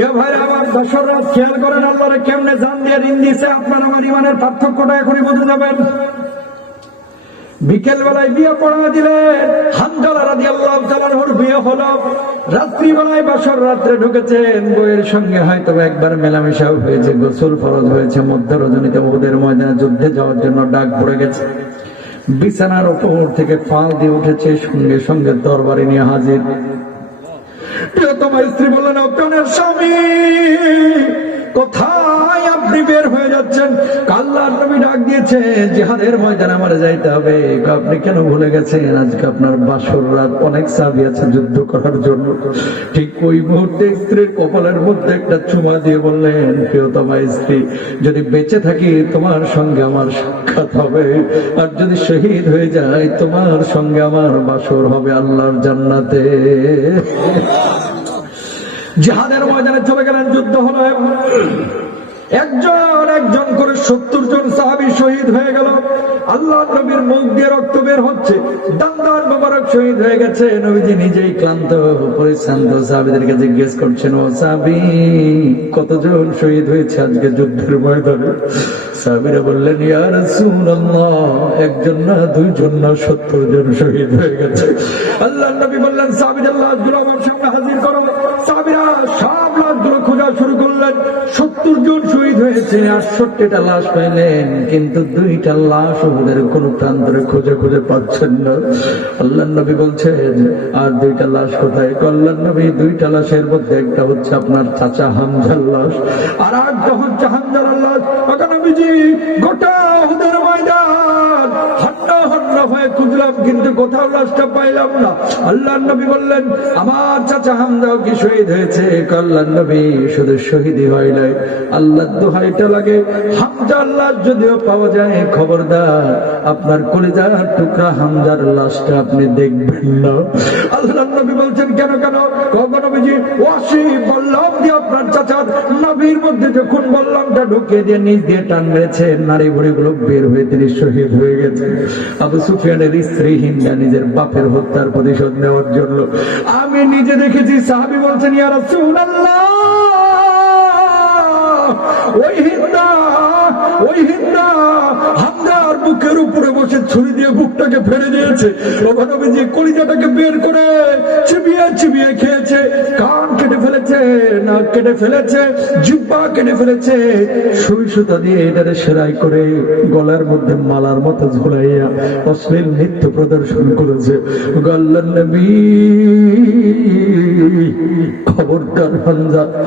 প্রিয় ভাইরা আমার, দশর রাত খেয়াল করেন আল্লাহরে কেমনে জান দিয়ে ঋণ দিয়েছে। আপনার আমার ইমানের পার্থক্যটা এখনই বুঝে যাবেন। বিকেল বেলায় বিয়ে পড়া দিলেন, হানজালা রাদিয়াল্লাহু তাআলা আনহুর বিয়ে হলো। রাত্রি বেলায় বাসর রাত্রে ঢুকেছেন, বউয়ের সঙ্গে হয়তো একবার মেলামেশাও হয়েছে, গোসল ফরজ হয়েছে। মধ্য রজনীতে উহুদের ময়দানে যুদ্ধে যাওয়ার জন্য ডাক পড়ে গেছে। বিছানার উপর থেকে ফাল দিয়ে উঠেছে, সঙ্গে সঙ্গে তরবারি নিয়ে হাজির। প্রিয়তমা স্ত্রী বললেন, ও প্রাণের স্বামী, কোথায় আপনি বের হয়ে যাচ্ছেন? আল্লাহর নবী ডাক দিয়েছে, জিহাদের ময়দানে আমারে যাইতে হবে। আপনি কেন ভুলে গেছেন আজকে আপনার বাসর রাত? অনেক সাহাবী আছে যুদ্ধ করার জন্য। ঠিক ওই মুহূর্তে স্ত্রীর কপালের মধ্যে একটা চুমা দিয়ে বললেন, প্রিয়তমা স্ত্রী, যদি বেঁচে থাকি তোমার সঙ্গে আমার সাক্ষাৎ হবে, আর যদি শহীদ হয়ে যায় তোমার সঙ্গে আমার বাসর হবে আল্লাহর জান্নাতে। জিহাদের ময়দানে চলে গেলেন, যুদ্ধ হলো। একজন একজন করে 70 জন সাহাবী শহীদ হয়ে গেল। আল্লাহর নবীর মুখ দিয়ে রক্ত বের হচ্ছে, দান্দার মোবারক শহীদ হয়ে গেছে। নবীজি নিজেই ক্লান্ত পরিশ্রান্ত সাহাবীদেরকে জিজ্ঞেস করছেন, ও সাহাবী, কতজন শহীদ হয়েছে আজকে যুদ্ধের ময়দানে? সাহাবীরা বললেন, ইয়া রাসূলুল্লাহ, একজন না, দুইজন না, 70 জন শহীদ হয়ে গেছে। আল্লাহর নবী বললেন, সাহাবীদের লাশগুলো আমার সামনে হাজির করো। সাহাবীরা সব লাশগুলো খোঁজা শুরু করলেন। 70 জন শহীদ হয়েছে, 68টা লাশ পাইলেন, কিন্তু 2টা লাশ ওদের কোন প্রান্তরে খুঁজে খুঁজে পাচ্ছেন না। আল্লাহর নবী বলছেন, আর 2টা লাশ কোথায়? আল্লাহর নবী, 2টা লাশের মধ্যে একটা হচ্ছে আপনার চাচা হামজার লাশ, আর একটা হচ্ছে হামজার লাশ। নবীজি গোটা উহুদের ময়দান হন্না হন্না হয়ে খুঁজলাম, কিন্তু কোথাও লাশটা পাইলাম না। আল্লাহর নবী বললেন, আমার চাচা হামজাও কি শহীদ হয়েছে? আল্লাহর নবী, শুধু শহীদই হয় নাই, আল্লাহর দোহাইটা লাগে, হামজার লাশ যদিও পাওয়া যায়, খবরদার আপনার কলিজার টুকরা হামজার লাশটা আপনি দেখবেন না। আল্লাহর নবী বলছেন, কেন কেন? নবীজি, ওয়াসি বললাম দিয়ে আপনার চাচার নবীর মধ্যে যখন বললামটা ঢুকিয়ে দিয়ে নিজ দিয়ে টান মেরেছে, নারী বুড়ি গুলো বের হয়ে তিনি শহীদ হয়ে গেছে। আবু সুফিয়ানের স্ত্রী হিন্দা নিজের বাপের হত্যার প্রতিশোধ নেওয়ার জন্য। আমি নিজে দেখেছি। সাহাবী বলছেন, ইয়া রাসূলুল্লাহ, ওই হিন্দা হামজার বুকের উপরে বসে ছুরি দিয়ে বুকটাকে ফেলে দিয়েছে। নবীজি কলিজাটাকে বের করে চিবিয়ে চিবিয়ে খেয়েছে, কান কেটে ফেলেছে, নাক কেটে ফেলেছে, জিহ্বা কেটে ফেলেছে, সুই সুতা দিয়ে এটারে সেলাই করে গলার মধ্যে মালার মতো ঝুলাইয়া অশ্লীল নৃত্য প্রদর্শন করেছে। আল্লাহর নবী, খবরদার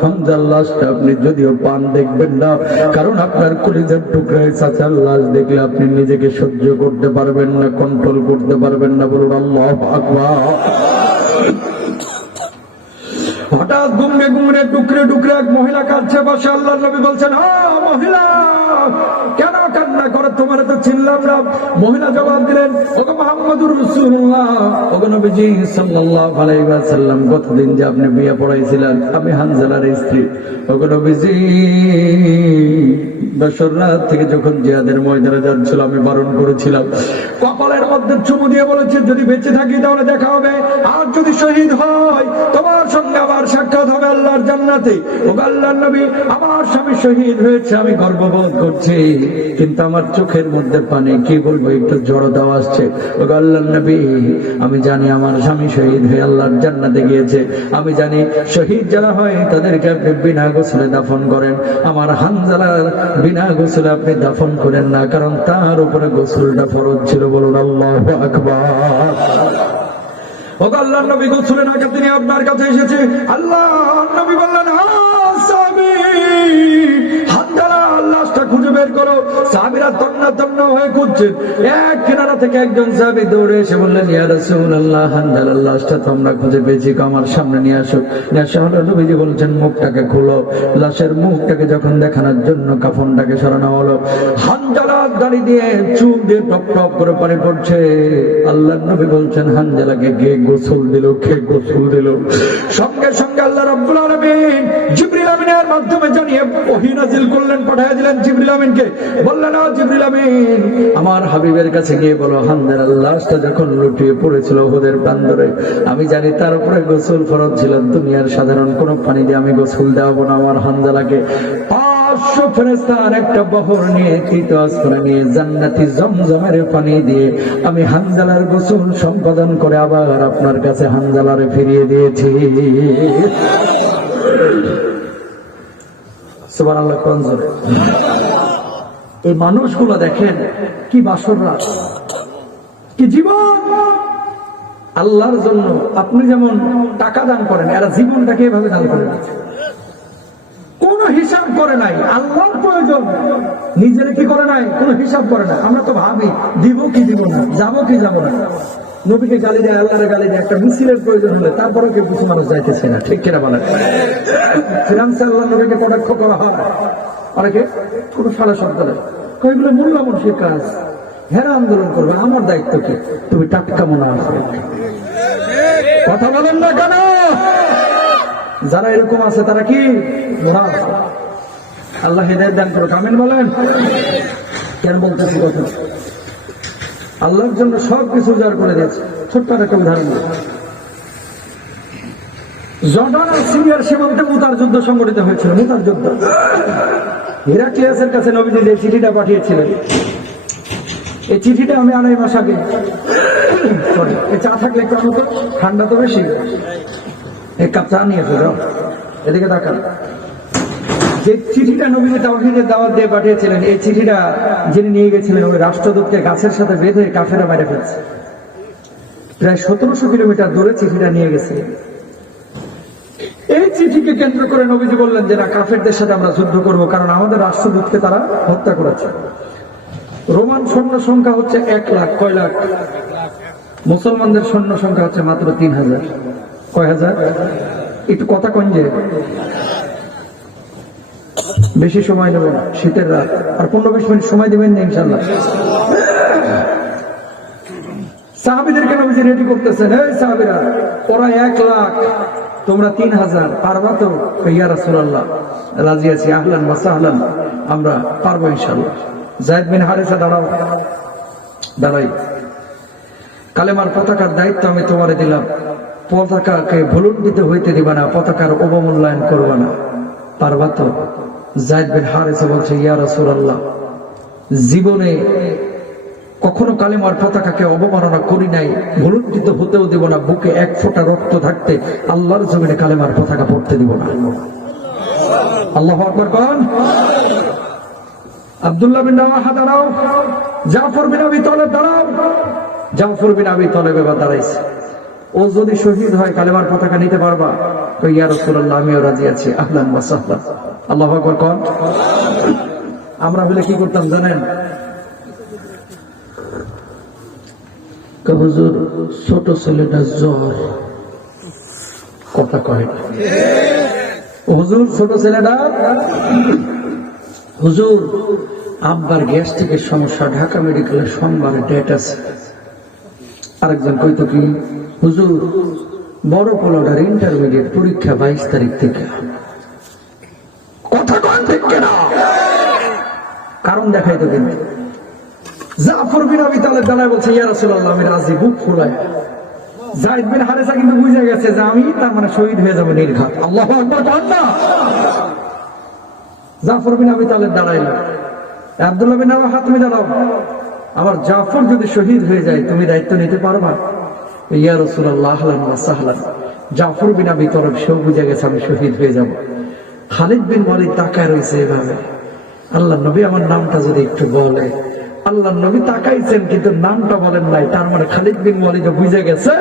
হামজার লাশটা আপনি যদিও পান দেখবেন না, কারণ আপনার কলিজার টুকরায় চাচার লাশ দেখলে আপনি নিজেকে সহ্য করতে পারবেন না, কন্ট্রোল করতে পারবেন না। বলুন আল্লাহু আকবার। হঠাৎ গুমড়ে গুমড়ে টুকরে টুকরে এক মহিলা কাঁদছে পাশে। আল্লাহর নবী বলছেন, হ্যাঁ মহিলা, কেন কান্না করে? তোমার তো চিনলাম না। মহিলা জবাব দিলেন, ওগো মুহাম্মদুর রাসূলুল্লাহ, ওগো নবীজি সাল্লাল্লাহু আলাইহি ওয়াসাল্লাম, গতদিন যে আপনি বিয়ে পড়াইছিলেন, আমি হানজালার স্ত্রী। ওগো নবীজি, বাসর রাত থেকে যখন জিহাদের ময়দানে যাচ্ছিল আমি বারণ করেছিলাম। কপালের মধ্যে চুমু দিয়ে বলেছে, যদি বেঁচে থাকি তাহলে দেখা হবে, আর যদি শহীদ হয় তোমার সঙ্গে আমার সাক্ষাৎ হবে আল্লাহর জান্নাতে। ওগো আল্লাহর নবী, আমার স্বামী শহীদ হয়েছে, আমি গর্ববোধ করছি, কিন্তু আমার চোখের মধ্যে পানি, কি বলবো, একটু জড়তাও আসছে। ওগো আল্লাহর নবী, আমি জানি আমার স্বামী শহীদ হয়ে আল্লাহর জান্নাতে গিয়েছে। আমি জানি শহীদ যারা হয় তাদেরকে আপনি বিনা গোসলে দাফন করেন, আমার হানজালার বিনা গোসলে আপনি দাফন করেন না, কারণ তার উপরে গোসলটা ফরজ ছিল। বলুন আল্লাহু আকবার। ওগো আল্লাহর নবী, গোসলের আগে তিনি আপনার কাছে এসেছে। আল্লাহর নবী বললেন, সাহাবী, হানজালার লাশটা খুঁজে বের করো। সাহাবীরা তন্না তন্না হয়ে খুঁজছেন। এক কিনারা থেকে একজন সাহাবী দৌড়ে এসে বললেন, ইয়া রাসূলুল্লাহ, হানজালার লাশটা তো আমরা খুঁজে পেয়েছি, আমার সামনে নিয়ে আসো। নবীজি বলছেন, মুখটাকে খুলো। লাশের মুখটাকে যখন দেখানোর জন্য কাফনটাকে সরানো হলো, হানজালার দাড়ি দিয়ে চুল দিয়ে টপ টপ করে পানি পড়ছে। আল্লাহর নবী বলছেন, হানজালাকে কে গোসল দিল, কে গোসল দিল? সঙ্গে সঙ্গে আল্লাহ রাব্বুল আলামিন জিবরিল আমিনের মাধ্যমে জানিয়ে নিয়ে ওহী নাযিল করলেন, পাঠিয়ে দিলেন জিবরিল আমিনকে। বললেন, ও জিবরিল আমিন, আমার হাবিবের কাছে গিয়ে বলো, হামজার লাশটা যখন লুটিয়ে পড়েছিল উহুদের প্রান্তরে, আমি জানি তার উপরে গোসল ফরজ ছিল। দুনিয়ার সাধারণ কোন পানি দিয়ে আমি গোসল দেওয়াবো না। আমার হামজালাকে 500 ফেরেশতার একটা বহর নিয়ে তৃতীয় আসমানে নিয়ে জান্নাতি জমজমের পানি দিয়ে আমি হামজালার গোসল সম্পাদন করে আবার আপনার কাছে হামজালারে ফিরিয়ে দিয়েছি। সুবহানাল্লাহ। কোন জোরে! এই মানুষগুলো দেখেন কি বাসররা, কি জীবন আল্লাহর জন্য। আপনি যেমন টাকা দান করেন, এরা জীবনটাকে এভাবে দান করে দিচ্ছে, কোন হিসাব করে নাই। আল্লাহর প্রয়োজন, নিজের কি করে নাই, কোন হিসাব করে না। আমরা তো ভাবি দিব কি দিব না, যাবো কি যাবো না। নবীকে গালি দেয়, আল্লাহরে গালি দেয়, একটা মিছিলের প্রয়োজন হলে তারপরে কেউ কিছু মানুষ যাইতেছে না, ঠিক কিনা বলেন? ফিরান্সে আল্লাহ নবীকে কটাক্ষ করা হয়, অনেকে কোন সারা শব্দ নেই, কয়েকগুলো মোল্লা মানুষের কাজ, হেরা আন্দোলন করবে, আমার দায়িত্ব কি? তুমি টাটকা মনে আসবে, কথা বলেন না কেন? যারা এরকম আছে তারা কি আল্লাহ হিদায়াত দান করুক, আমিন বলেন। কেন বলতেছি কথা? আল্লাহর জন্য সবকিছু উজাড় করে দিয়েছে। ছোট্ট একটা উদাহরণ, জর্ডান আর সিরিয়ার সীমান্তে মুতার যুদ্ধ সংগঠিত হয়েছিল। মুতার যুদ্ধ, হিরাক্লিয়াসের কাছে নবীজি যে চিঠিটা পাঠিয়েছিলেন, এই চিঠিটা আমি 2.5 মাস আগে, চা থাকলে একটু আমাকে, ঠান্ডা তো বেশি, এক কাপ চা নিয়ে এসো, যাও এদিকে তাকান। যে চিঠিটা নবীজি তাওহীদের দাওয়াত দিয়ে পাঠিয়েছিলেন, এই চিঠিটা যিনি নিয়ে গেছিলেন ওই রাষ্ট্রদূতকে গাছের সাথে বেঁধে কাফেরা মেরে ফেলছে। প্রায় 1700 কিলোমিটার দূরে চিঠিটা নিয়ে গেছে। এই চিঠিকে কেন্দ্র করে নবীজি বললেন যে না, কাফেরদের সাথে আমরা যুদ্ধ করব, কারণ আমাদের রাষ্ট্রদূতকে তারা হত্যা করেছে। রোমান সৈন্য সংখ্যা হচ্ছে 1 লাখ। কয় লাখ? মুসলমানদের সৈন্য সংখ্যা হচ্ছে মাত্র 3000। কয় হাজার? একটু কথা কন যে, বেশি সময় নেব না, শীতের রাত, আর 15-20 মিনিট সময় দিবেন না ইনশাআল্লাহ। সাহাবীদেরকে নবীজি রেডি করতেছেন, এই সাহাবীরা, ওরা 1 লাখ, তোমরা 3000, পারবা তো? ইয়া রাসূলুল্লাহ, রাজি আছি, আহলান ওয়া সাহলান, আমরা পারবো ইনশাআল্লাহ। যায়েদ বিন হারেসা, দাঁড়াও। দাঁড়াই, কালেমার পতাকার দায়িত্ব আমি তোমারে দিলাম, পতাকাকে ভুলুণ্ঠিত হইতে দিবা না, পতাকার অবমূল্যায়ন করবা না, পারবা তো? যায়েদ বিন হারেসা বলছে, ইয়া রাসূলুল্লাহ, জীবনে কখনো কালেমার পতাকাকে অবমাননা করি নাই, ভুলুণ্ঠিত হতেও দিব না, বুকে 1 ফোঁটা রক্ত থাকতে আল্লাহর জমিনে কালেমার পতাকা পড়তে দিব না। আল্লাহু আকবার কোন? আব্দুল্লাহ বিন রাওয়াহা দাঁড়াও, জাফর বিন আবি তালেব দাঁড়াও। জাফর বিন আবি তালেব এবার দাঁড়াইছে। ও যদি শহীদ হয় কালেমার পতাকা নিতে পারবা? তো ইয়া রাসূলুল্লাহ, আমিও রাজি আছি, আহলান ওয়া সাহলান। আল্লাহু আকবার কোন? আমরা হলে কি করতাম জানেন? হুজুর, ছোট ছেলেটা জ্বর, কথা কয় না। হুজুর, ছোট ছেলেটা, হুজুর আব্বার গ্যাস্ট্রিকের সমস্যা, ঢাকা মেডিকেলের সোমবারে ডেট আছে। আরেকজন কইতো কি, হুজুর বড় পোলাটার ইন্টারমিডিয়েট পরীক্ষা 22 তারিখ থেকে। কথা কন ঠিক কিনা? কারণ দেখাইতো কিন্তু। জাফর বিন আবি তালেব দাঁড়ায় বলছে, ইয়া রাসূলুল্লাহ, আমি রাজি, বুক ফুলায়। যায়েদ বিন হারেসা কিন্তু বুঝে গেছে যে আমি তার মানে শহীদ হয়ে যাবো নির্ঘাত। আল্লাহু আকবার কোন না? জাফর বিন আবি তালেব দাঁড়াইল, আব্দুল্লাহ বিন রাওয়াহা তুমি দাঁড়াও, আবার জাফর যদি শহীদ হয়ে যায় তুমি দায়িত্ব নিতে পারবা? ইয়া রাসূলুল্লাহ, আহলান ওয়া সাহলান। জাফর বিন আবি তালেব সেও বুঝে গেছে আমি শহীদ হয়ে যাব। খালিদ বিন ওয়ালিদ তাকায় রয়েছে এভাবে, আল্লাহ নবী আমার নামটা যদি একটু বলে। আল্লাহ নবী তাকাইছেন কিন্তু নামটা বলেন নাই। তার মানে খালিদ বিন ওয়ালিদ বুঝে গেছে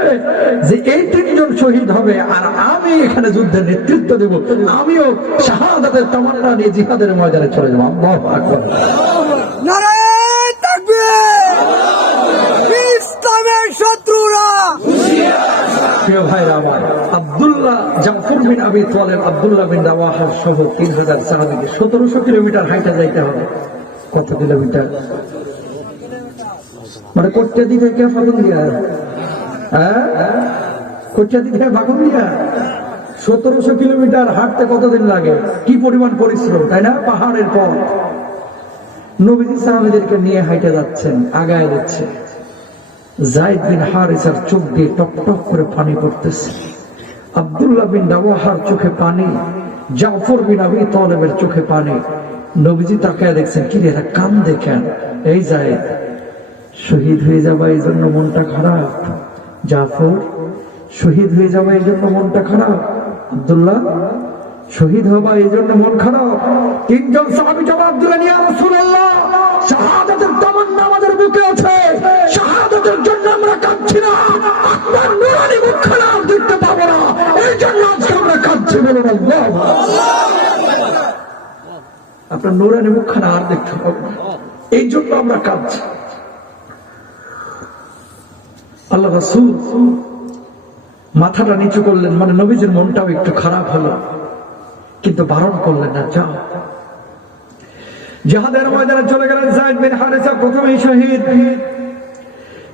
যে এই 3 জন শহীদ হবে আর আমি এখানে যুদ্ধের নেতৃত্ব দেব, আমিও শাহাদাতের তামান্না নিয়ে জিহাদের ময়দানে চলে যাব। আল্লাহু আকবার, নারায়ে তাকবীর। ইসলামের শত্রুরা প্রিয় ভাইরা আমার, আব্দুল্লাহ, জাফর বিন আবি তালেব, আব্দুল্লাহ বিন রাওয়াহা সহ 3000 সাহাবীকে 1700 কিলোমিটার হাইটা যাইতে হবে। কত কিলোমিটার? মানে কোট্টা দিকে কে ফাগুন দিয়া, হ্যাঁ কোট্টা দিকে ফাগুন দিয়া 1700 কিলোমিটার হাঁটতে কতদিন লাগে, কি পরিমাণ পরিশ্রম, তাই না? পাহাড়ের পথ। নবীজি সাহাবীদেরকে নিয়ে হাঁটে যাচ্ছেন, আগায় যাচ্ছে। যায়েদ বিন হারিসার চোখ দিয়ে টপ টপ করে পানি পড়তেছে, আব্দুল্লাহ বিন রাওয়াহার চোখে পানি, জাফর বিন আবি তালেবের চোখে পানি। নবীজি তাকায় দেখছেন, কি রে এরা কান্দে কেন? এই যায়েদ, শহীদ হয়ে যাবা এই জন্য মনটা খারাপ? জাফর, শহীদ হয়ে যাবা এই জন্য মনটা খারাপ? আব্দুল্লাহ, শহীদ হবা এই জন্য মন খারাপ? তিনজন সাহাবী জবাব দিলেন, ইয়া রাসূলুল্লাহ, শাহাদাতের তামান্না আমাদের বুকে আছে, শাহাদাতের জন্য আমরা কাঁদছি না, আপনার নূরানি মুখখানা আর দেখতে পাবো না, এই জন্য আজকে আমরা কাঁদছি। বলুন আল্লাহু আকবার। আপনার নূরানি মুখখানা আর দেখতে পাবো না, এই জন্য আমরা কাঁদছি। আল্লাহ রাসূল মাথাটা নিচু করলেন, মানে নবীজির মনটাও একটু খারাপ হলো, কিন্তু বারণ করলেন না, যাও। জিহাদের ময়দানে চলে গেলেন যায়েদ বিন হারিসা, প্রথমেই শহীদ।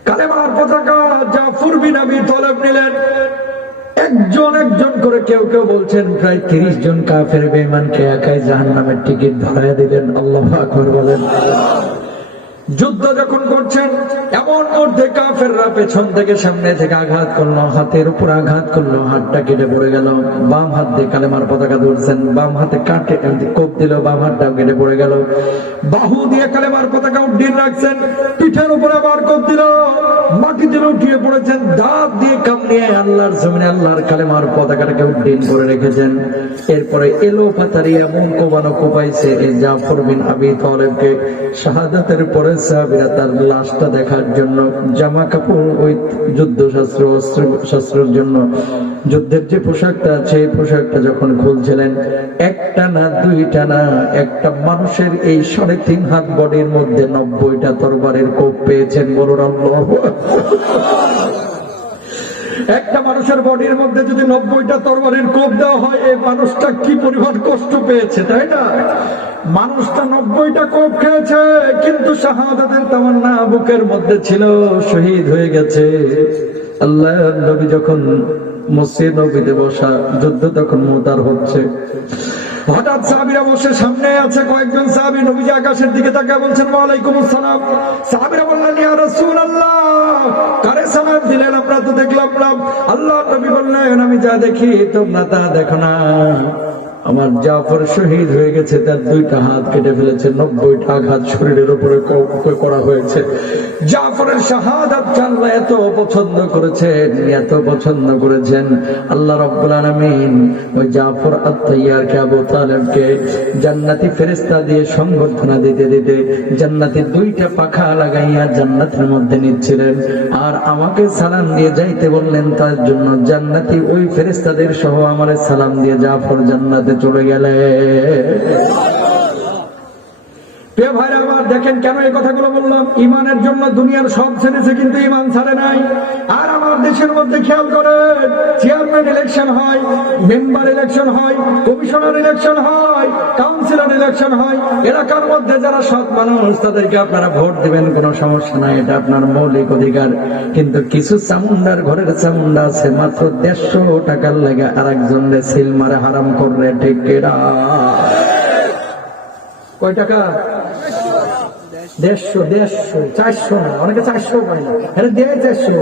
কালেমার পতাকা জাফর বিন আবি তালেব নিলেন। একজন একজন করে, কেউ কেউ বলছেন প্রায় 30 জন কাফের বেঈমানকে একাই জাহান্নামের টিকিট ধরায় দিলেন। আল্লাহু আকবার বলেন। যুদ্ধ যখন করছেন, এমন মধ্যে কাফেররা পেছন থেকে সামনে থেকে আঘাত করলো, হাতের উপর আঘাত করলো, হাতটা কেটে পড়ে গেল। বাম হাত দিয়ে কালেমার পতাকা ধরছেন, বাম হাতে কাটে কোপ দিল, বাম হাতটাও কেটে পড়ে গেল। বাহু দিয়ে কালেমার পতাকা উড্ডীন রাখছেন, পিঠের উপরে আবার কোপ দিল, মাটিতে উঠিয়ে পড়েছেন। দাঁত দিয়ে কামড়িয়ে আল্লাহর জমিনে আল্লাহর কালেমার পতাকাটাকে উড্ডীন করে রেখেছেন। এরপরে এলো পাতারি এমন কোবানো কোপাইছে এই জাফর বিন আবি তালেবকে। শাহাদাতের পরে সাহাবীরা তার লাশটা দেখার জন্য জামা কাপড়, ওই যুদ্ধ শাস্ত্রের জন্য যুদ্ধের যে পোশাকটা আছে, এই পোশাকটা যখন খুলছিলেন, একটা না দুইটা না, একটা মানুষের এই 3.5 হাত বডির মধ্যে 90টা তরবারের কোপ পেয়েছেন। বলুন আল্লাহু আকবার। একটা মানুষের বডির মধ্যে যদি 90টা তরবারির কোপ দেওয়া হয়, এই মানুষটা কি পরিমাণ কষ্ট পেয়েছে, তাই না? মানুষটা 90টা কোপ খেয়েছে, কিন্তু শাহাদাতের তামান্না বুকের মধ্যে ছিল, শহীদ হয়ে গেছে। আল্লাহর নবী যখন মসজিদ নবীতে বসা, যুদ্ধ তখন মোতার হচ্ছে, হঠাৎ সাহাবীরা বসে, সামনে আছে কয়েকজন সাহাবী, নবীজি আকাশের দিকে তাকিয়ে বলছেন, ওয়া আলাইকুমুস সালাম। সাহাবীরা বললেন, ইয়া রাসূলুল্লাহ, কারে সালাম দিলেন? আমরা তো দেখলাম না। আল্লাহর নবী বললেন, আমি যা দেখি তোমরা তা দেখো না। আমার জাফর শহীদ হয়ে গেছে, তার 2টা হাত কেটে ফেলেছে, 90টা আঘাত শরীরের উপরে করা হয়েছে। জাফরের শাহাদাত আল্লাহ এত পছন্দ করেছেন, এত পছন্দ করেছেন। আল্লাহ রাব্বুল আলামিন ওই জাফর আত-তাইয়ারকে, আবু তালেবকে জান্নাতি ফেরেশতা দিয়ে সংবর্ধনা দিতে দিতে জান্নাতি 2টা পাখা লাগাইয়া জান্নাতের মধ্যে নিচ্ছিলেন। আর আমাকে সালাম দিয়ে যাইতে বললেন, তার জন্য জান্নাতি ওই ফেরেশতাদের সহ আমারে সালাম দিয়ে জাফর জান্নাতে চলে গেলে। প্রিয় ভাইরা আমার, দেখেন কেন এই কথাগুলো বললাম। ইমানের জন্য দুনিয়ার সব ছেড়েছে, কিন্তু ইমান ছাড়ে নাই। আর আমার দেশের মধ্যে খেয়াল করেন, চেয়ারম্যান ইলেকশন হয়, মেম্বার ইলেকশন হয়, কমিশনার ইলেকশন হয়, কাউন্সিলর ইলেকশন হয়। এলাকার মধ্যে যারা সৎ মানুষ, তাদেরকে আপনারা ভোট দিবেন, কোনো সমস্যা নাই, এটা আপনার মৌলিক অধিকার। কিন্তু কিছু চামুন্ডার ঘরের চামুন্ডা আছে, মাত্র 150 টাকার লেগে আরেকজনের সিল মারে হারাম করলে, ঠিক কিনা? কয় টাকা? 150, 400 না, অনেকে 400 পায় না, এটা দেয় 400।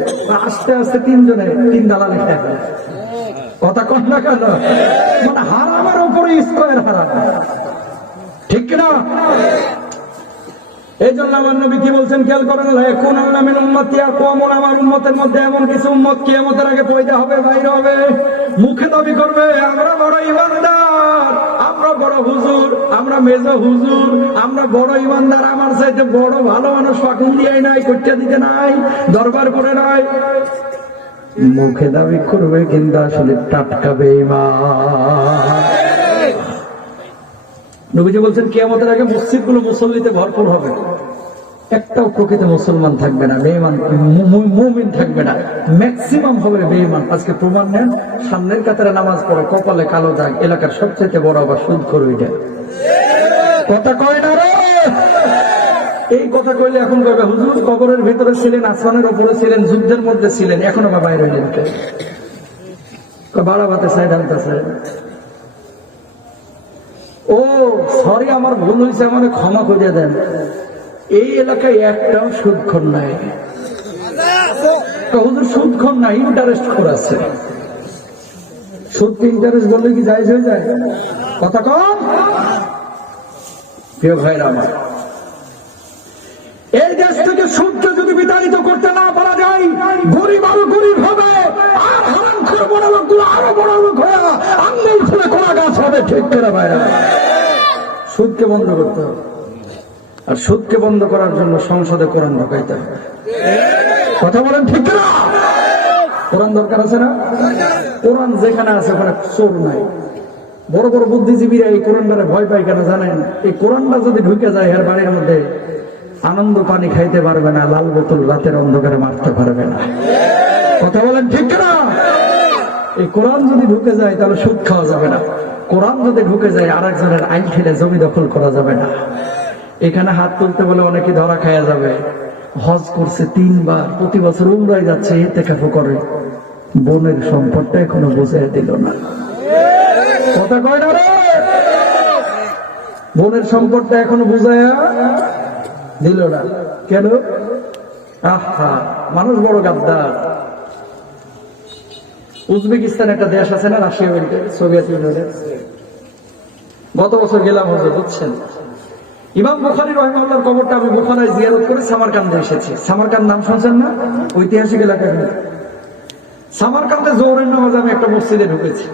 আস্তে আস্তে 3 জনে 3 দালা লেখা। কথা কন না কেন? মানে হারামের উপরে স্কয়ার হারাম, ঠিক কিনা? এই জন্য আমার নবী কি বলছেন খেয়াল করেন, কোন আল্লাহ মিন উম্মতি আকওয়ামুন, আমার উম্মতের মধ্যে এমন কিছু উম্মত কিয়ামতের আগে পয়দা হবে, বাইরে হবে, মুখে দাবি করবে আমরা বড় ইমানদার, আমরা বড় হুজুর, আমরা মেজো হুজুর, আমরা বড় ইমানদার, আমার চাইতে বড় ভালো মানুষ ফাঁকুন দিয়ে নাই, কইটা দিতে নাই, দরবার করে নাই। মুখে দাবি করবে, কিন্তু আসলে টাটকা বেঈমান। নবীজি বলছেন কিয়ামতের আগে মসজিদগুলো মুসল্লিতে ভরপুর হবে, একটাও প্রকৃত মুসলমান থাকবে না, বেঈমান মুমিন থাকবে না, ম্যাক্সিমাম হবে বেঈমান। আজকে প্রমাণ নেন, সামনের কাতারে নামাজ পড়ে, কপালে কালো দাগ, এলাকার সবচেয়ে বড় আবার সুদ করে এটা। কথা কয় না রে? এই কথা কইলে এখন কইবে হুজুর কবরের ভিতরে ছিলেন, আসমানের উপরে ছিলেন, যুদ্ধের মধ্যে ছিলেন, এখনো বা বাইরে হইলেন। বাড়া ভাতে সাইড আনতেছে। ও সরি, আমার ভুল হয়েছে, আমার ক্ষমা করে দেন। এই এলাকায় একটাও সুদখোর নাই। হুজুর সুদখোর না, ইন্টারেস্ট খোর আছে। সুদ ইন্টারেস্ট বললে কি জায়েজ হয়ে যায়? কথা কম। প্রিয় ভাইরা আমার, এই দেশ থেকে সুদকে যদি বিতাড়িত করতে না পারা যায়, গরিব আরো গরিব হবে, আর হারামখোর বড় লোকগুলো আরো বড় লোক হয়ে আঙ্গুল ফুলে কোলা গাছ হবে। ঠিক করে ভাইরা, সুদকে বন্ধ করতে হবে। আর সুদকে বন্ধ করার জন্য সংসদে কোরআন ঢোকাইতে হবে। কথা বলেন ঠিক না? কোরআন দরকার আছে না? কোরআন যেখানে আছে ওখানে চোর নাই। বড় বড় বুদ্ধিজীবীরা এই কোরআনটারে ভয় পায় কেন জানেন? এই কোরআনটা যদি ঢুকে যায় এর বাড়ির মধ্যে, আনন্দ পানি খাইতে পারবে না, লাল বোতল রাতের অন্ধকারে মারতে পারবে না। কথা বলেন ঠিক না? এই কোরআন যদি ঢুকে যায় তাহলে সুদ খাওয়া যাবে না। কোরআন যদি ঢুকে যায় আর একজনের আইন খেলে জমি দখল করা যাবে না। এখানে হাত তুলতে বলে অনেকে ধরা খাওয়া যাবে। হজ করছে 3 বার, প্রতি বছর উমরায় যাচ্ছে, ইতিকাফ করে, বোনের সম্পদটা এখনো বুঝিয়ে দিল না। কথা কয় না রে? বোনের সম্পদটা এখনো বুঝাইয়া দিল না কেন? আহা, মানুষ বড় গাদ্দার। উজবেকিস্তান একটা দেশ আছে না, রাশিয়া বলতে, সোভিয়েত ইউনিয়নের। গত বছর গেলাম হুজুর, বুঝছেন, ইমাম বুখারী রাহিমাহুল্লাহর কবরটা আমি বুখারায় জিয়ারত করে সামারকান্দে এসেছি। সামারকান্দ নাম শুনছেন না? ঐতিহাসিক এলাকা। সামারকান্দে জোহরের নামাজ আমি একটা মসজিদে ঢুকেছি।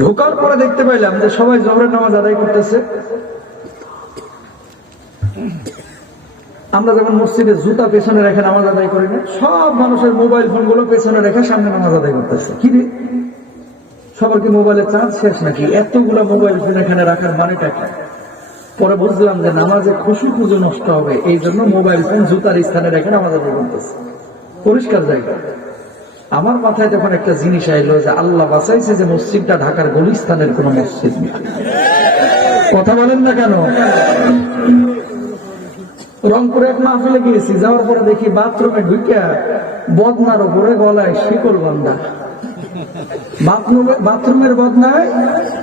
ঢোকার পরে দেখতে পাইলাম যে সবাই জোহরের নামাজ আদায় করতেছে। আমরা যেমন মসজিদে জুতা পেছনে রেখে নামাজ আদায় করি না, সব মানুষের মোবাইল ফোন গুলো পেছনে রেখে সামনে নামাজ আদায় করতেছে। কি রে, সবার কি মোবাইলের চার্জ শেষ নাকি? এতগুলো মোবাইল ফোন এখানে রাখার মানেটা কি? পরে বুঝলাম যে নামাজে খুশু খুঁজো নষ্ট হবে, এই জন্য মোবাইল ফোন জুতার স্থানে রেখে নামাজ আদায় করতেছে। পরিষ্কার জায়গা। আমার মাথায় তখন একটা জিনিস আইলো যে আল্লাহ বাঁচাইছে যে মসজিদটা ঢাকার গুলিস্তানের কোন মসজিদ নেই। কথা বলেন না কেন? রংপুরে এক মাহফিলে গিয়েছি, যাওয়ার পরে দেখি বাথরুমে ঢুকিয়া বদনার উপরে গলায় শিকল বান্ধা। বাথরুমের বদনায়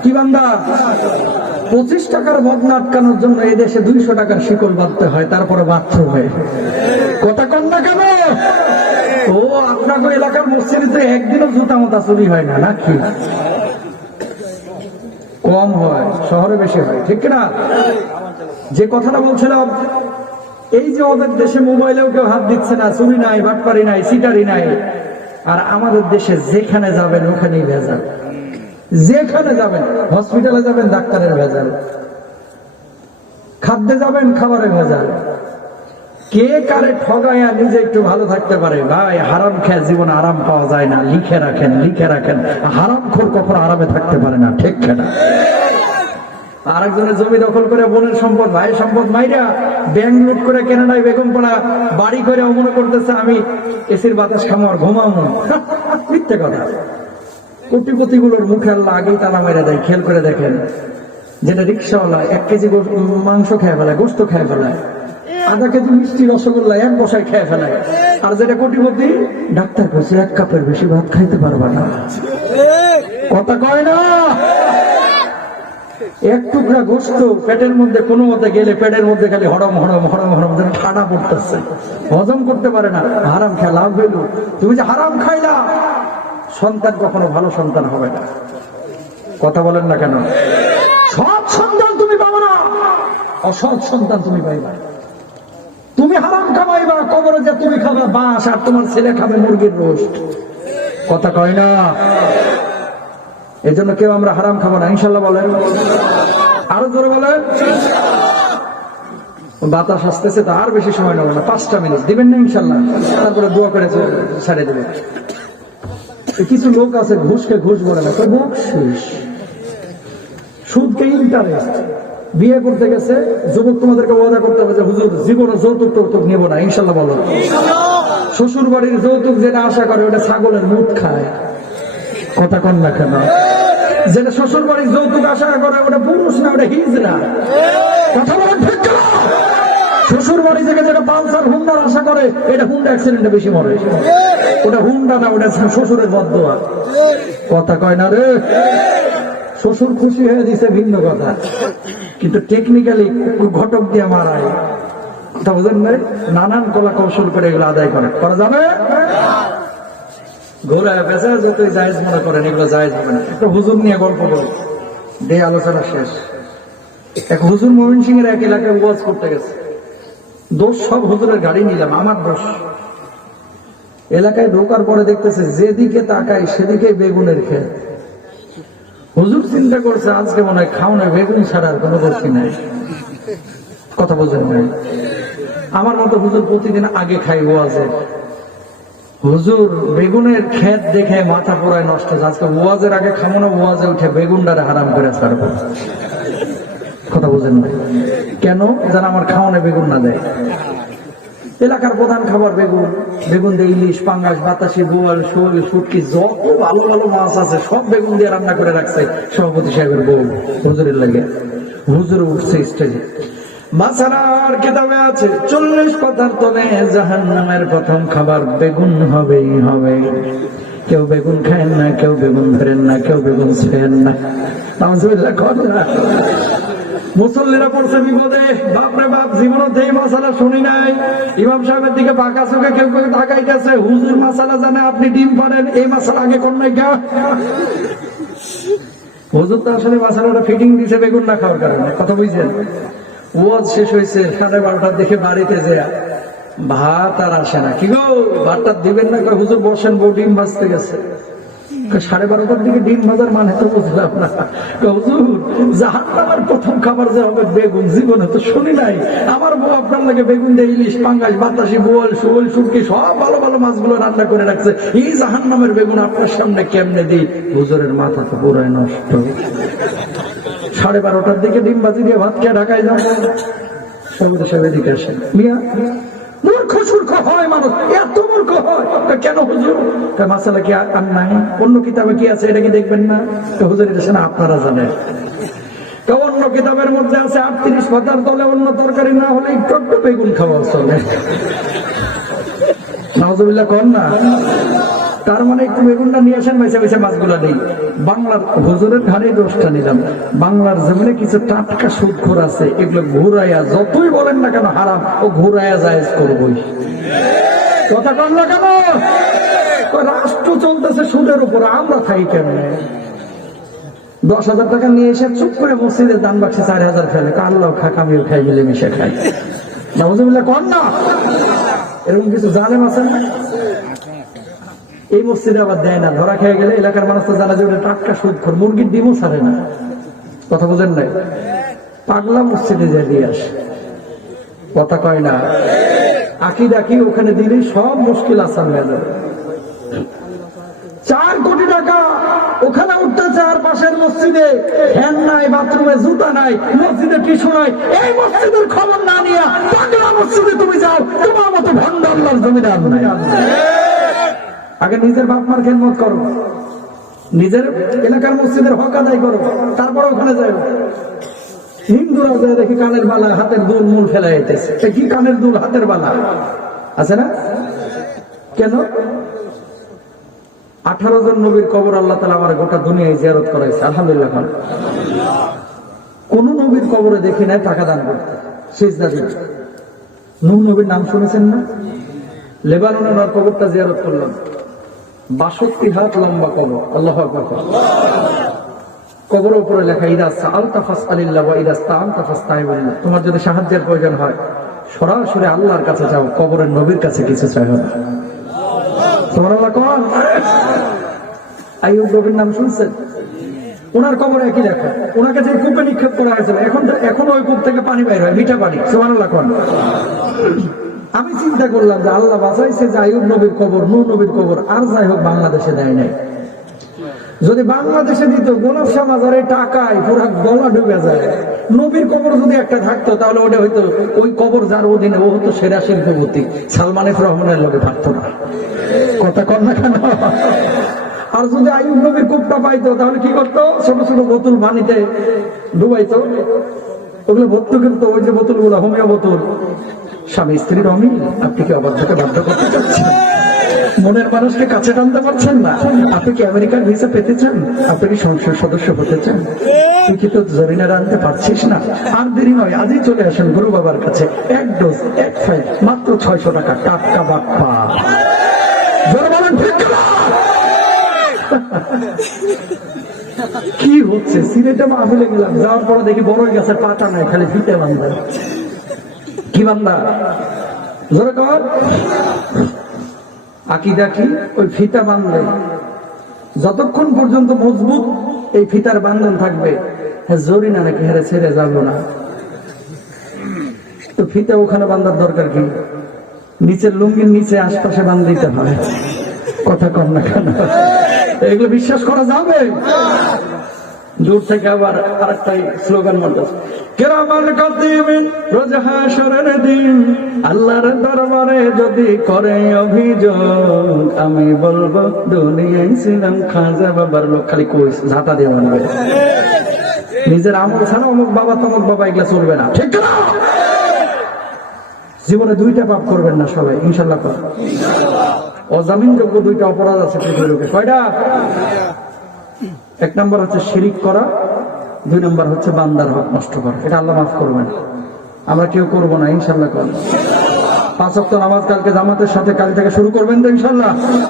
কি বান্ধা? 25 টাকার বদনা আটকানোর জন্য এই দেশে 200 টাকার শিকল বাঁধতে হয়, তারপরে বাথরুমে। কথা কন না কেন? ও আপনাদের এলাকার মসজিদে একদিনও জুতা মতা চুরি হয় না নাকি? কম হয়, শহরে বেশি হয়। ঠিক না? যে কথাটা বলছিলাম, এই যে ওদের দেশে মোবাইলেও কেউ হাত দিচ্ছে না, চুরি নাই, বাটপারি নাই, সিটারি নাই। আর আমাদের দেশে যেখানে যাবেন ওখানেই ভেজাল। যেখানে যাবেন, হসপিটালে যাবেন, ডাক্তারের ভেজাল। খাদ্যে যাবেন, খাবারের ভেজাল। কে কারে ঠগাইয়া নিজে একটু ভালো থাকতে পারে? ভাই, হারাম খেয়ে জীবনে আরাম পাওয়া যায় না। লিখে রাখেন, লিখে রাখেন, হারামখোর কখনো আরামে থাকতে পারে না। ঠিক না? আরেকজনের জমি দখল করে বোনের সম্পদ, ভাইয়ের সম্পদ মাইরা ব্যাংক লুট করে কেনাডায় বেগমপাড়া বাড়ি করে মনে করতেছে আমি এসির বাতাস খামো আর ঘুমাবো। মিথ্যে কথা। কোটিপতি গুলোর মুখে আল্লাহ আগেই তালা মেরে দেয়। খেয়াল করে দেখেন, যেটা রিক্সাওয়ালা 1 কেজি মাংস খেয়ে ফেলায়, গোস্ত খেয়ে ফেলায়, আধা কেজি মিষ্টি রসগোল্লা 1 বসায় খেয়ে ফেলায়। আর যেটা কোটিপতি, ডাক্তার কাছে 1 কাপের বেশি ভাত খাইতে পারবা না। কথা কয় না? 1 টুকরা গোস্ত পেটের মধ্যে কোনো মতে গেলে পেটের মধ্যে খালি হরম হরম হরম হরম যেন ঠাডা পড়তেছে, হজম করতে পারে না। হারাম খেয়ে লাভ হইল? তুমি যে হারাম খাইলা, সন্তান কখনো ভালো সন্তান হবে না। কথা বলেন না কেন? সৎ সন্তান তুমি পাবো না, অসৎ সন্তান তুমি পাইবা। তুমি হারাম খাবাইবা, কবরে যে তুমি খাবা বাঁশ, আর তোমার ছেলে খাবে মুরগির রোস্ট। কথা কয় না? এই জন্য কেউ আমরা হারাম খাবো না, ইনশাল্লাহ বলেন। আরো জোরে বলেন। বাতাস আসতেছে তো, আর বেশি সময় নেব না, 5টা মিনিট দিবেন না ইনশাল্লাহ, তারপরে দোয়া করে ছেড়ে দেবেন। কিছু লোক আছে ঘুষকে ঘুষ বলে না, তো বকশিস। সুদকে ইন্টারেস্ট। বিয়ে করতে গেছে যুবক, তোমাদেরকে ওয়াদা করতে হবে যে হুজুর জীবনে যৌতুক টৌতুক নেব না, ইনশাল্লাহ বলো। শ্বশুর বাড়ির যৌতুক যেটা আশা করে ওটা ছাগলের মুখ খায়। কথা কন না কেন? যেটা শ্বশুর বাড়ির যৌতুক আশা করে ওটা পুরুষ না, ওটা হিজড়া। কথা বলেন ঠিক না? শ্বশুর বাড়ি থেকে যেটা পালসার হুন্ডার আশা করে, এটা হুন্ডা অ্যাক্সিডেন্টে বেশি মরে। ওটা হুন্ডা না, ওটা শ্বশুরের বদদোয়া। কথা কয় না রে। শ্বশুর খুশি হয়ে দিছে ভিন্ন কথা, কিন্তু টেকনিক্যালি ঘটক দিয়ে মারায়। কথা বুঝেন নাই? নানান কলা কৌশল করে এগুলো আদায় করা যাবে। ঘোরা পেঁচা যতই জায়েজ মনে করেন, এগুলো জায়েজ হবে না। একটা হুজুর নিয়ে গল্প বলি, দিয়ে আলোচনা শেষ। এক হুজুর ময়মনসিংহ এর এক এলাকায় ওয়াজ করতে গেছে। দোষ সব হুজুরের গাড়ি নিলাম, আমার দোষ। এলাকায় ঢোকার পরে দেখতেছে যেদিকে তাকাই সেদিকে বেগুনের খেত। হুজুর চিন্তা করছে আজকে মনে হয় খাওয়ানো বেগুন ছাড়া আর কোনো বস্তু নাই। কথা বোঝেন ভাই? আমার মতো হুজুর প্রতিদিন আগে খাই ওয়াজে। হুজুর বেগুনের ক্ষেত দেখে মাথা পোড়ায় নষ্ট। আজকে ওয়াজের আগে খামোনো, ওয়াজে উঠে বেগুনটারে হারাম করে ছাড়বো। কথা বোঝেন না কেন? যারা আমার খাওয়ানো বেগুন না দেয়। এলাকার প্রধান খাবার বেগুন। বেগুন দিয়ে ইলিশ, পাঙ্গাস, বাতাসি, বোয়াল, শোল, শুটকি, যত ভালো ভালো মাছ আছে সব বেগুন দিয়ে রান্না করে রাখছে সভাপতি সাহেবের বউ হুজুরের লাগে। হুজুর উঠছে স্টেজে, মাসারার কিতাবে আছে 40 পাতার তলে জাহান্নামের প্রথম খাবার বেগুন হবেই হবে। কেউ বেগুন খায়েন না, কেউ বেগুন ধরেন না, কেউ বেগুন ছেন না। মুসল্লিরা পড়ছে বিপদে, বাপরে বাপ, জীবনে এই মাসালা শুনি নাই। ইমাম সাহেবের দিকে বাঁকা চোখে কেউ কেউ তাকাইতেছে। হুজুর মাসালা জানে, আপনি ডিম পারেন, এই মাসালা আগে কোন নাই গা। হুজুর তো আসলে মাসালাটা ফিটিং দিছে বেগুন না খাওয়ার কারণে। কথা বুঝছেন? ওয়াজ শেষ হয়েছে 12:30 দিকে, বাড়িতে যে ভাত আর আসে না। কি গো, ভাতটা দিবেন না? হুজুর বসেন, বউ ডিম ভাজতে গেছে। 12:30 দিকে ডিম ভাজার মানে তো বুঝলাম না। হুজুর জাহান্নামের প্রথম খাবার যে হবে বেগুন, জীবনে তো শুনি নাই। আমার বউ আপনার লাগে বেগুন দিয়ে ইলিশ, পাঙ্গাস, বাতাসি, বোয়াল, শোল, শুটকি সব ভালো ভালো মাছগুলো রান্না করে রাখছে। এই জাহান্নামের বেগুন আপনার সামনে কেমনে দিই? হুজুরের মাথা তো পুরাই নষ্ট। 12:30 দিকে ডিম ভাজি দিয়ে ভাত খেয়ে ঢাকায় যাবো। সবাই সবাই দিকে আসে। মিয়া মূর্খ সূর্খ হয় মানুষ, এত মূর্খ হয় কেন হুজুর? মাসালা কি আর নাই? অন্য কিতাবে কি আছে এটা কি দেখবেন না? হুজুর এটা না আপনারা জানেন। অন্য কিতাবের মধ্যে আছে 38 পাতার তলে অন্য তরকারি না হলে একটু বেগুন খাওয়া চলে। নাউজুবিল্লাহ কর না। তার মানে একটু বেগুনটা নিয়ে আসেন, বেছে বেছে মাছগুলা নেই। বাংলার হুজুরের ঘাড়ে দোষটা নিলাম। বাংলার জমিনে কিছু টাটকা সুদখোর আছে, এগুলো ঘুরাইয়া যতই বলেন না কেন হারাম, ও ঘুরাইয়া জায়েজ করবই। কথা কন না কেন? রাষ্ট্র চলতেছে সুদের উপর, আমরা খাই কেমনে? 10,000 টাকা নিয়ে এসে চুপ করে মসজিদের দান বাক্সে 4,000 ফেলে। আল্লাহ খাক, আমিও খাই, মিলে মিশে খাই। নাউজুবিল্লাহ কন না। এরকম কিছু জালেম আছে না? এই মসজিদে আবার দেয় না, ধরা খেয়ে গেলে এলাকার মানুষ তো জানা যে ওটা টাটকা সুদখোর, মুরগির ডিমও ছাড়ে না। কথা বোঝেন নাই? পাগলা মসজিদে যায় দিয়ে আসে। কথা কয় না। আকিদা কি ওখানে দিলেই সব মুশকিল আসান হয়ে যাবে। 4 কোটি টাকা ওখানে উঠতেছে, আর পাশের মসজিদে ফ্যান নাই, বাথরুমে জুতা নাই, মসজিদে টিস্যু নাই। এই মসজিদের খবর না নিয়ে পাগলা মসজিদে তুমি যাও, তোমার মতো ভণ্ড আল্লাহর জমিদার নাই। আগে নিজের বাপ মার খেদমত করো, নিজের এলাকার মসজিদের হক আদায় করো, তারপর ওখানে যাই। হিন্দুরা যায় দেখি কানের বালা, হাতের দুল মূল ফেলা যেতেছে। কি কানের দুল, হাতের বালা আছে না? কেন? 18 জন নবীর কবর আল্লাহ তাআলা আমার গোটা দুনিয়ায় জিয়ারত করাইছে, আলহামদুলিল্লাহ। কোন নবীর কবরে দেখি নাই টাকা দান করতে, সিজদা দিতে। নূহ নবীর নাম শুনেছেন না? লেবাননের কবরটা জিয়ারত করলাম, 62 হাত লম্বা কবর। আল্লাহু আকবার। কবরের উপরে লেখা ইদা সাআলতা ফাসআলিল্লাহ ওয়া ইদা ইসতাআনতা ফাসতাঈন বিল্লাহ। তোমার যদি সাহায্যের প্রয়োজন হয় সরাসরি আল্লাহর কাছে যাও, কবরের নবীর কাছে কিছু চাইও না। সুবহানাল্লাহ কোন? আইয়ুব নবীর নাম শুনছেন? ওনার কবরে একই লেখা। ওনাকে যে কূপে নিক্ষেপ করা হয়েছিল, এখন ওই কূপ থেকে পানি বাইর হয়, মিঠা পানি। সুবহানাল্লাহ কোন? আমি চিন্তা করলাম যে আল্লাহ বাঁচাইছে যে আইয়ুব নবীর কবর, নূহ নবীর কবর আর যাই হোক বাংলাদেশে দেয় নাই। যদি বাংলাদেশে দিত, গোলাপ শাহ মাজারে টাকায় পুরা গলা ডুবে যায়। নবীর কবর যদি একটা থাকতো তাহলে ওটা হয়তো ওই কবর যার অধীনে ও হতো সেরা শিল্পপতি, সালমান এফ রহমানের লোকে পারতো না। কথা কর না কেন? আর যদি আইয়ুব নবীর কূপটা পাইতো তাহলে কি করতো? ছোট ছোট বোতল পানিতে ডুবাইতো, ওগুলো ভর্তি করতো। ওই যে বোতল গুলো হোমিও বোতল, স্বামী স্ত্রীর অমিল, আপনি কি অবাধ্যকে বাধ্য করতে চাচ্ছেন? মনের মানুষকে কাছে টানতে পারছেন না? আপনি কি আমেরিকার ভিসা পেতে চান? আপনি কি সংসদ সদস্য হতে চান? তুই কি তো জরিনার আনতে পারছিস না? আর দেরি নয়, আজই চলে আসেন গুরু বাবার কাছে। এক ডোজ, এক ফাইল, মাত্র 600 টাকা, টাটকা বাপ্পা। জোরে বলেন ঠিক কিনা? কি হচ্ছে? সিলেটে মাহফিলে গেলাম, যাওয়ার পরে দেখি বড়ই গাছের পাতা নাই, খালি ফিতে বান্ধা। কি বান্ধা? জোরে কর। আকিদা কি? ওই ফিতা বান্ধে যতক্ষণ পর্যন্ত মজবুত এই ফিতার বান্ধন থাকবে, হ্যাঁ জরিনা নাকি হেরে ছেড়ে যাবো না। তো ফিতা ওখানে বান্ধার দরকার কি? নিচের লুঙ্গির নিচে আশপাশে বান্ধ দিতে হয়। কথা কম না কেন? এগুলো বিশ্বাস করা যাবে? দূর থেকে আবার আরেকটাই স্লোগান মতো, কেরামান কাতিবিন রোজ হাশরের দিন আল্লাহর দরবারে যদি করে অভিযোগ, আমি বলবো দুনিয়ায় ছিলাম খাজা বাবার লোক। খালি কইস ঝাঁটা দিয়ে মানবে, নিজের আমল ছাড়া অমুক বাবা তমুক বাবা এগুলা চলবে না, ঠিক না? জীবনে দুইটা পাপ করবেন না সবাই, ইনশাল্লাহ। অজামিনযোগ্য দুইটা অপরাধ আছে পৃথিবীতে। কয়টা? এক নম্বর হচ্ছে শিরিক করা, দুই নম্বর হচ্ছে বান্দার হক নষ্ট করা। এটা আল্লাহ মাফ করবেন, আমরা কেউ করবো না ইনশাল্লাহ। 5 ওয়াক্ত নামাজ কালকে জামাতের সাথে কাল থেকে শুরু করবেন তো ইনশাল্লাহ।